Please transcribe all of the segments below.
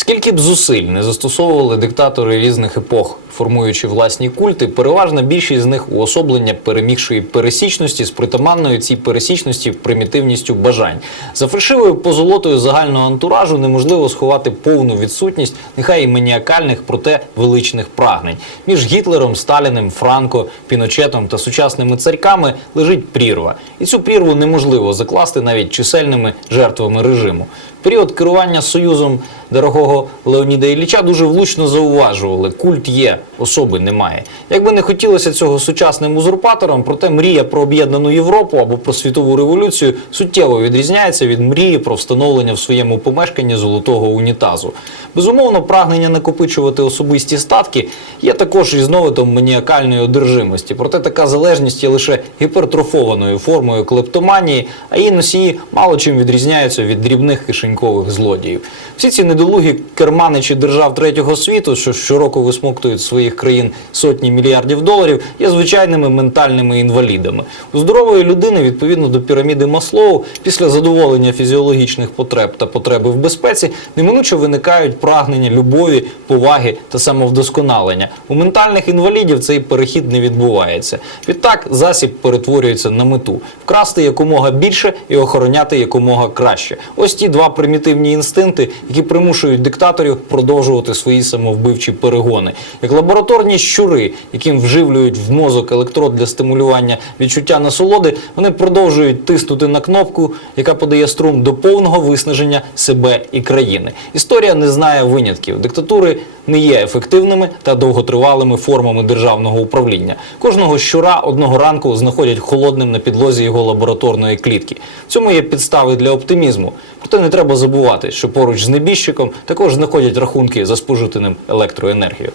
Скільки б зусиль не застосовували диктатори різних епох, формуючи власні культи, переважна більшість з них уособлення перемігшої пересічності з притаманною цій пересічності примітивністю бажань. За фальшивою позолотою загального антуражу неможливо сховати повну відсутність, нехай і маніакальних, проте величних прагнень. Між Гітлером, Сталіним, Франко, Піночетом та сучасними царьками лежить прірва, і цю прірву неможливо закласти навіть чисельними жертвами режиму. Період керування союзом дорогого Леоніда Ілліча дуже влучно зауважували, культ є, особи немає. Якби не хотілося цього сучасним узурпаторам, проте мрія про об'єднану Європу або про світову революцію суттєво відрізняється від мрії про встановлення в своєму помешканні золотого унітазу. Безумовно, прагнення накопичувати особисті статки є також різновидом маніакальної одержимості. Проте така залежність є лише гіпертрофованою формою клептоманії, а її носії мало чим відрізняються від дрібних кишенькових злодіїв. Всі ці недолугі керманичі держав третього світу, що щороку висмоктують своїх країн сотні мільярдів доларів, є звичайними ментальними інвалідами. У здорової людини, відповідно до піраміди Маслоу, після задоволення фізіологічних потреб та потреби в безпеці, неминуче виникають прагнення любові, поваги та самовдосконалення. У ментальних інвалідів цей перехід не відбувається. Відтак засіб перетворюється на мету вкрасти якомога більше і охороняти якомога краще. Ось ті два примітивні інстинкти, які примушують диктаторів продовжувати свої самовбивчі перегони, як лабораторні щури, яким вживлюють в мозок електрод для стимулювання відчуття насолоди, вони продовжують тиснути на кнопку, яка подає струм до повного виснаження себе і країни. Історія не знає винятків. Диктатури не є ефективними та довготривалими формами державного управління. Кожного щура одного ранку знаходять холодним на підлозі його лабораторної клітки. В цьому є підстави для оптимізму. Проте не треба забувати, що поруч з небіжчиком також знаходять рахунки за спожитим електроенергією.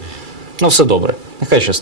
Ну все добре, нехай щастить.